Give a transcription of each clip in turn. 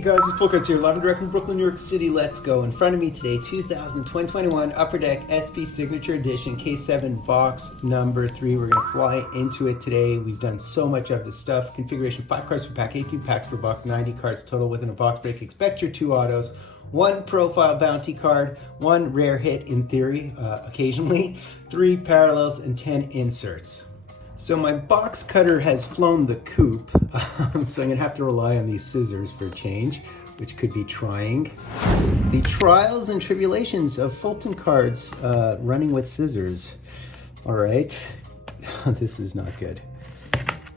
Hey guys, it's Fultoncards here, live and direct from Brooklyn, New York City. Let's go. In front of me today, 2021 Upper Deck SP Signature Edition K7 box number 3. We're going to fly into it today. We've done so much of this stuff. Configuration 5 cards per pack, 18 packs per box, 90 cards total within a box break. Expect your 2 autos, 1 profile bounty card, 1 rare hit in theory, occasionally, 3 parallels, and 10 inserts. So my box cutter has flown the coop, so I'm gonna have to rely on these scissors for a change, which could be trying. The trials and tribulations of Fultoncards running with scissors. All right, this is not good.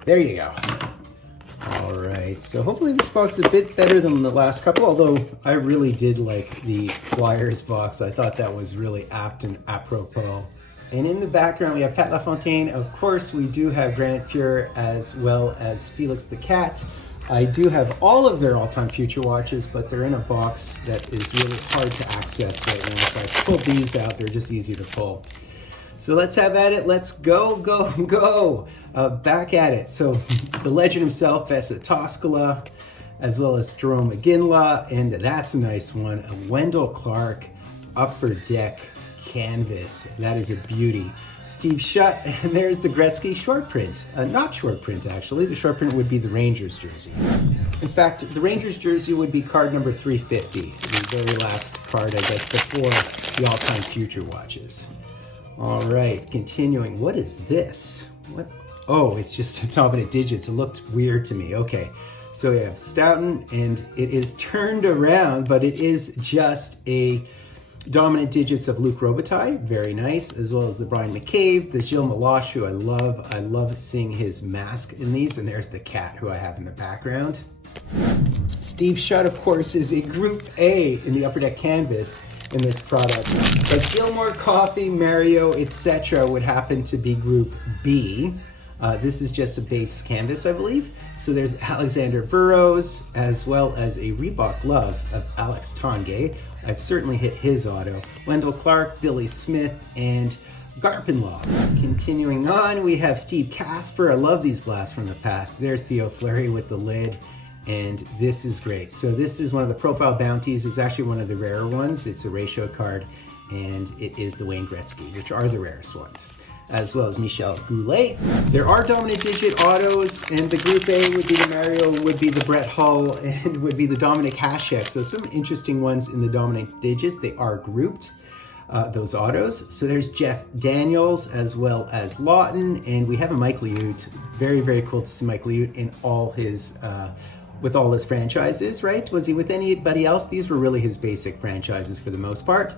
There you go. All right, so hopefully this box is a bit better than the last couple, although I really did like the Flyers box. I thought that was really apt and apropos. And in the background, we have Pat LaFontaine. Of course, we do have Grant Fuhr as well as Felix the Cat. I do have all of their all-time future watches, but they're in a box that is really hard to access right now. So I pulled these out. They're just easy to pull. So let's have at it. Let's go, go, go. Back at it. So the legend himself, Vesa Toscala, as well as Jerome McGinley. And that's a nice one. A Wendell Clark Upper Deck canvas. That is a beauty. Steve Shutt, and there's the Gretzky short print. Not short print, actually. The short print would be the Rangers jersey. In fact, the Rangers jersey would be card number 350, the very last card, I guess, before the all-time future watches. All right, continuing. What is this? What? Oh, it's just a dominant digits. It looked weird to me. Okay, so we have Stoughton, and it is turned around, but it is just a dominant digits of Luc Robitaille, very nice, as well as the Brian McCabe, the Gilles Meloche, who I love seeing his mask in these, and there's the cat who I have in the background. Steve Shutt, of course, is a Group A in the Upper Deck canvas in this product, but Gilmore, Coffey, Mario, etc. would happen to be Group B. This is just a base canvas, I believe. So there's Alexander Burrows, as well as a Reebok Love of Alex Tanguay. I've certainly hit his auto. Wendell Clark, Billy Smith, and Garpenlaw. Continuing on, we have Steve Casper. I love these blasts from the past. There's Theo Fleury with the lid, and this is great. So this is one of the profile bounties. It's actually one of the rarer ones. It's a ratio card, and it is the Wayne Gretzky, which are the rarest ones, as well as Michel Goulet. There are dominant digit autos, and the Group A would be the Mario, would be the Brett Hull, and would be the Dominic Hasek. So some interesting ones in the dominant digits. They are grouped, those autos. So there's Jeff Daniels, as well as Lawton, and we have a Mike Liut. Very, very cool to see Mike Liut in all his, with all his franchises, right? Was he with anybody else? These were really his basic franchises for the most part.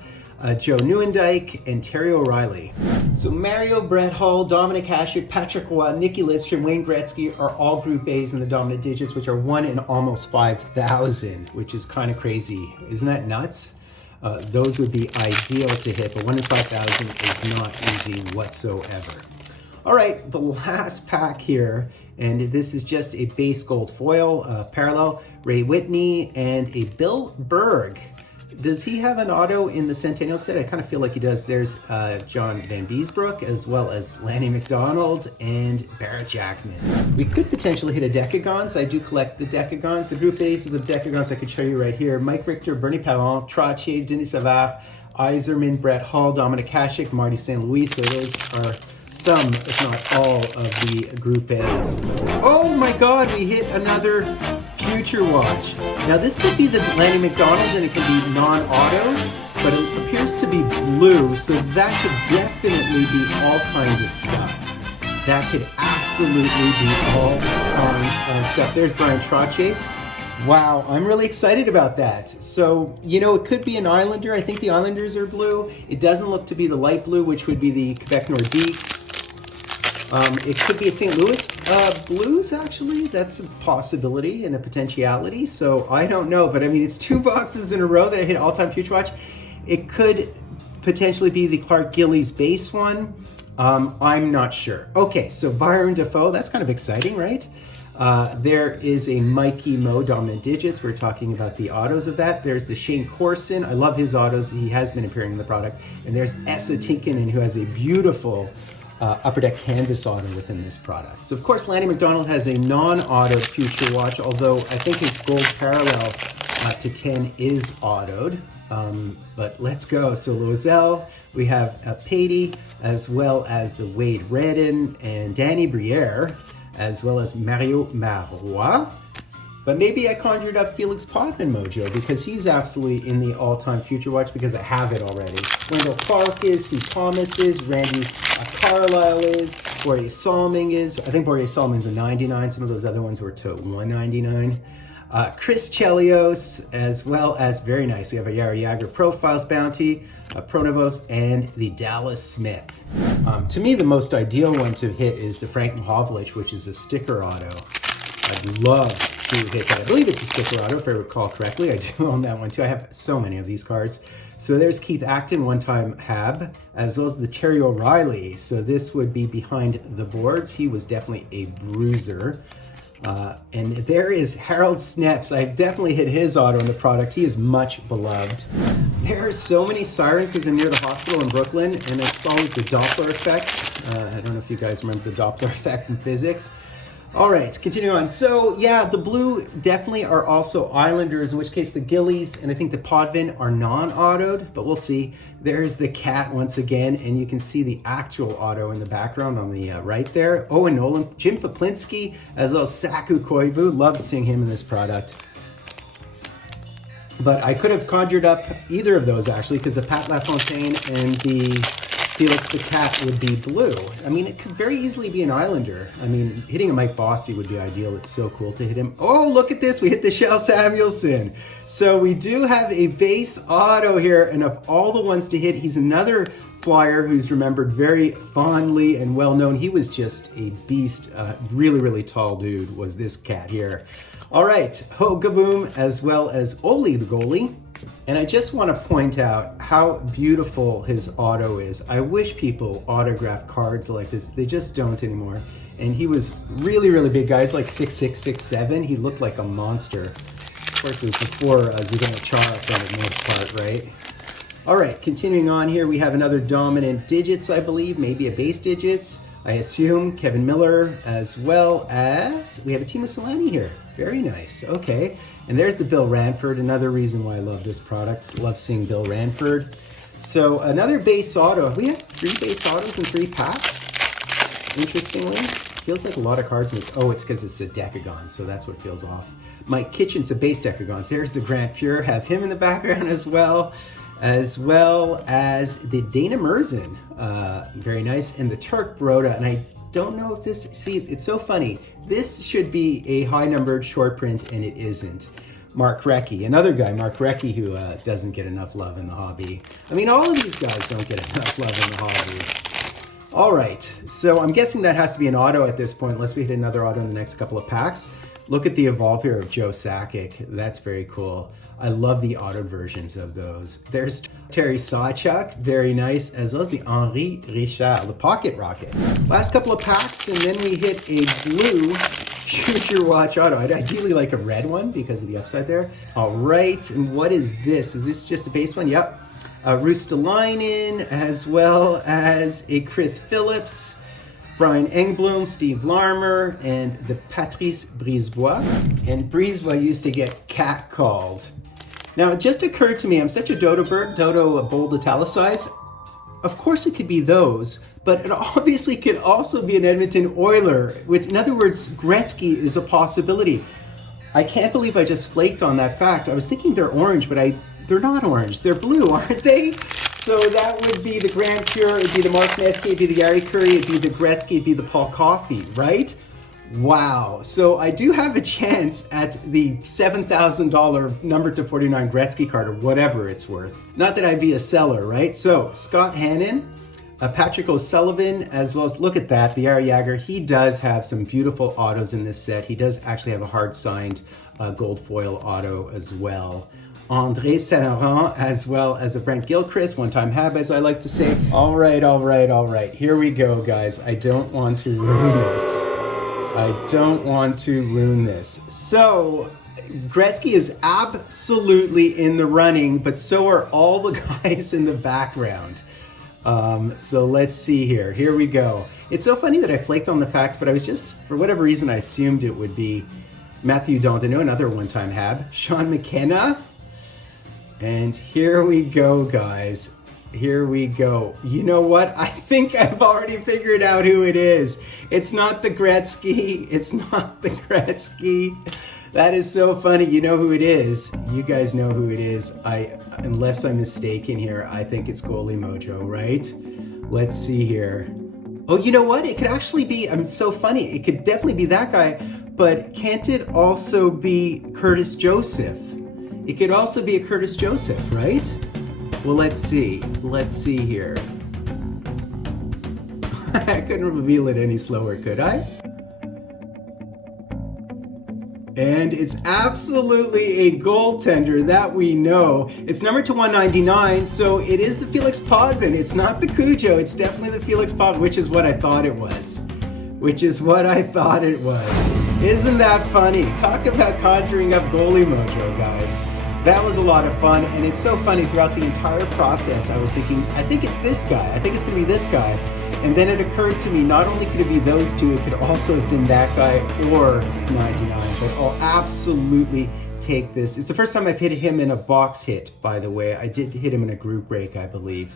Joe Nieuwendyk, and Terry O'Reilly. So Mario, Brett Hull, Dominic Hasek, Patrick Roy, Nicky Lidstrom, Wayne Gretzky are all Group A's in the dominant digits, which are 1 in almost 5,000, which is kind of crazy. Isn't that nuts? Those would be ideal to hit, but 1 in 5,000 is not easy whatsoever. All right, the last pack here, and this is just a base gold foil, parallel, Ray Whitney, and a Bill Berg. Does he have an auto in the Centennial set? I kind of feel like he does. There's John Van Beesbrook, as well as Lanny McDonald and Barrett Jackman. We could potentially hit a Decagons. I do collect the Decagons. The Group A's of the Decagons I could show you right here. Mike Richter, Bernie Pallon, Trottier, Denis Savard, Yzerman, Brett Hull, Dominic Hasek, Marty St. Louis. So those are some, if not all, of the Group A's. Oh my God, we hit another future watch. Now this could be the Lanny McDonald, and it could be non-auto, but it appears to be blue, so that could definitely be all kinds of stuff. That could absolutely be all kinds of stuff. There's Brian Trottier. Wow, I'm really excited about that. So, you know, it could be an Islander. I think the Islanders are blue. It doesn't look to be the light blue, which would be the Quebec Nordiques. It could be a St. Louis Blues, actually. That's a possibility and a potentiality. So I don't know, but I mean, it's 2 boxes in a row that I hit all-time future watch. It could potentially be the Clark Gillies base one. I'm not sure. Okay, so Byron Dafoe, that's kind of exciting, right? There is a Mikey Mo dominant digits. We're talking about the autos of that. There's the Shane Corson. I love his autos. He has been appearing in the product. And there's Esa Tinkinen, who has a beautiful Upper Deck Canvas auto within this product. So of course, Lanny McDonald has a non-autoed Future Watch, although I think his gold parallel to 10 is autoed. But let's go. So Loisel, we have Patey, as well as the Wade Redden and Danny Briere, as well as Mario Marois. But maybe I conjured up Felix Potvin mojo because he's absolutely in the all-time Future Watch because I have it already. Wendell Clark is, Steve Thomas is, Randy Carlisle is, Borje Salming is. I think Borje Salming's a 99. Some of those other ones were to 199. Chris Chelios, as well as, very nice, we have a Yara Yager Profiles Bounty, Pronovos, and the Dallas Smith. To me, the most ideal one to hit is the Frank Mahovlich, which is a sticker auto. I'd love to hit that. I believe it's a sticker auto, if I recall correctly. I do own that one too. I have so many of these cards. So there's Keith Acton, one-time Hab, as well as the Terry O'Reilly. So this would be behind the boards. He was definitely a bruiser. And there is Harold Sneps. I definitely hit his auto in the product. He is much beloved. There are so many sirens because I'm near the hospital in Brooklyn, and it's always the Doppler effect. I don't know if you guys remember the Doppler effect in physics. All right, continuing on. So yeah, the blue definitely are also Islanders, in which case the Gillies and I think the Potvin are non-autoed, but we'll see. There's the Cat once again, and you can see the actual auto in the background on the right there. Owen Nolan, Jim Poplinski, as well as Saku Koivu. Love seeing him in this product. But I could have conjured up either of those actually, because the Pat LaFontaine and the Felix the Cat would be blue. I mean, it could very easily be an Islander. I mean, hitting a Mike Bossy would be ideal. It's so cool to hit him. Oh, look at this. We hit the Shell Samuelson. So we do have a base auto here, and of all the ones to hit, he's another flyer who's remembered very fondly and well known. He was just a beast. Really, really tall dude was this cat here. All right, Ho Gaboom, as well as Oli the goalie. And I just want to point out how beautiful his auto is. I wish people autograph cards like this. They just don't anymore. And he was really, really big guy. He's like 6'6", 6'7". He looked like a monster. Of course, it was before Zdeno Chara for the most part, right? All right, continuing on here, we have another dominant digits, I believe, maybe a base digits. I assume Kevin Miller, as well as we have a Timo Solani here. Very nice. Okay. And there's the Bill Ranford, another reason why I love this product. Love seeing Bill Ranford. So another base auto. We have 3 base autos in 3 packs. Interestingly, feels like a lot of cards in this. Oh, it's because it's a decagon, so that's what feels off. Mike Kitchen's a base decagon. So there's the Grant Pure. Have him in the background as well as the Dana Merzen. Very nice. And the Turk Broda. And I don't know if this, see, it's so funny. This should be a high-numbered short print, and it isn't. Mark Recchi, another guy, Mark Recchi, who doesn't get enough love in the hobby. I mean, all of these guys don't get enough love in the hobby. All right, so I'm guessing that has to be an auto at this point, unless we hit another auto in the next couple of packs. Look at the Evolve here of Joe Sakic. That's very cool. I love the autoed versions of those. There's Terry Sawchuk, very nice, as well as the Henri Richard, the Pocket Rocket. Last couple of packs, and then we hit a blue Future Watch auto. I'd ideally like a red one because of the upside there. All right, and what is this? Is this just a base one? Yep. Rustalainen, as well as a Chris Phillips, Brian Engblom, Steve Larmer, and the Patrice Brisebois. And Brisebois used to get catcalled. Now, it just occurred to me, I'm such a Dodo bird, Dodo bold italicized. Of course it could be those, but it obviously could also be an Edmonton Oiler, which, in other words, Gretzky is a possibility. I can't believe I just flaked on that fact. I was thinking they're orange, but they're not orange. They're blue, aren't they? So that would be the Grand Pure, it'd be the Mark Messier, it'd be the Gary Curry, it'd be the Gretzky, it'd be the Paul Coffey, right? Wow. So I do have a chance at the $7,000 number to 49 Gretzky card, or whatever it's worth. Not that I'd be a seller, right? So Scott Hannon, Patrick O'Sullivan, as well as, look at that, the Yara Yager. He does have some beautiful autos in this set. He does actually have a hard signed gold foil auto as well. André Saint-Laurent, as well as a Brent Gilchrist, one-time Hab, as I like to say. All right. Here we go, guys. I don't want to ruin this. So, Gretzky is absolutely in the running, but so are all the guys in the background. So let's see here. Here we go. It's so funny that I flaked on the fact, but I was just, for whatever reason, I assumed it would be Matthew Dondino, another one-time Hab, Sean McKenna, and here we go, guys. Here we go. You know what? I think I've already figured out who it is. It's not the Gretzky. It's not the Gretzky. That is so funny. You know who it is. You guys know who it is. Unless I'm mistaken here, I think it's Goalie Mojo, right? Let's see here. Oh, you know what? It could actually be, I'm so funny. It could definitely be that guy, but can't it also be Curtis Joseph? It could also be a Curtis Joseph, right? Well, let's see. Let's see here. I couldn't reveal it any slower, could I? And it's absolutely a goaltender that we know. It's number to 199, so it is the Felix Potvin. It's not the Cujo, it's definitely the Felix Potvin, which is what I thought it was. Which is what I thought it was. Isn't that funny? Talk about conjuring up goalie mojo, guys. That was a lot of fun, and it's so funny throughout the entire process. I was thinking, I think it's this guy. I think it's gonna be this guy. And then it occurred to me, not only could it be those two, it could also have been that guy or 99, but I'll absolutely take this. It's the first time I've hit him in a box hit, by the way. I did hit him in a group break, I believe.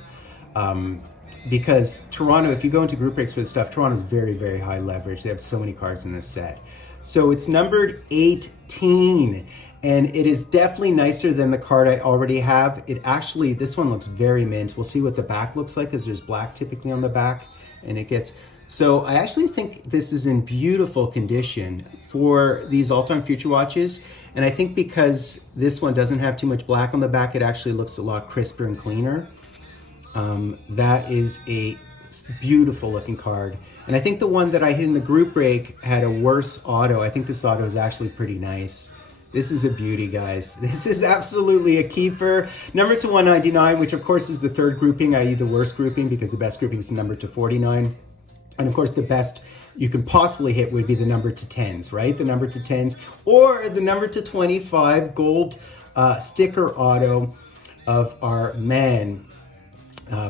Because Toronto, if you go into group breaks for this stuff, Toronto's very, very high leverage. They have so many cards in this set. So it's numbered 18. And it is definitely nicer than the card I already have. It actually, this one looks very mint. We'll see what the back looks like, because there's black typically on the back, and it gets, so I actually think this is in beautiful condition for these all-time future watches. And I think because this one doesn't have too much black on the back, it actually looks a lot crisper and cleaner. That is a beautiful looking card. And I think the one that I hit in the group break had a worse auto. I think this auto is actually pretty nice. This is a beauty, guys. This is absolutely a keeper. Number to 199, which of course is the third grouping, i.e. the worst grouping, because the best grouping is number to 49. And of course the best you can possibly hit would be the number to 10s, right? The number to 10s, or the number to 25 gold sticker auto of our man,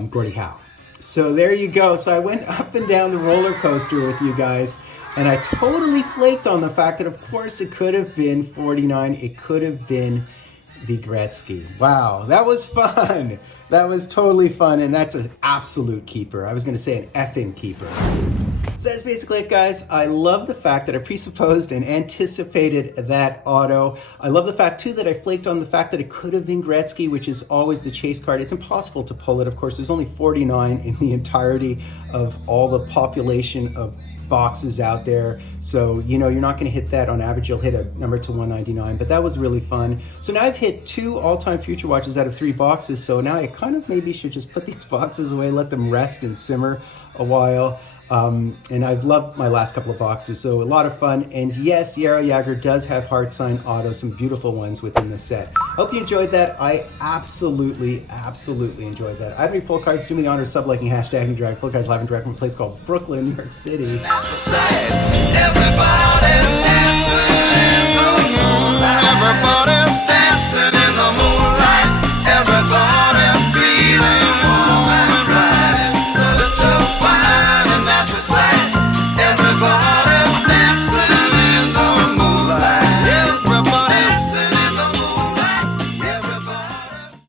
Gordie Howe. So there you go. So I went up and down the roller coaster with you guys. And I totally flaked on the fact that, of course, it could have been 49. It could have been the Gretzky. Wow, that was fun. That was totally fun, and that's an absolute keeper. I was going to say an effing keeper. So that's basically it, guys. I love the fact that I presupposed and anticipated that auto. I love the fact, too, that I flaked on the fact that it could have been Gretzky, which is always the chase card. It's impossible to pull it, of course. There's only 49 in the entirety of all the population of boxes out there, so you know you're not going to hit that on average. You'll hit a number to 199, but that was really fun. So now I've hit 2 all-time future watches out of 3 boxes, so now I kind of maybe should just put these boxes away, let them rest and simmer a while. And I've loved my last couple of boxes, so a lot of fun. And yes, Yarrow Jagr does have hard sign auto, some beautiful ones within the set. Hope you enjoyed that. I absolutely enjoyed that. I have any full cards. Do me the honor of sub-liking, hashtagging, drag full cards live and direct from a place called Brooklyn, New York City.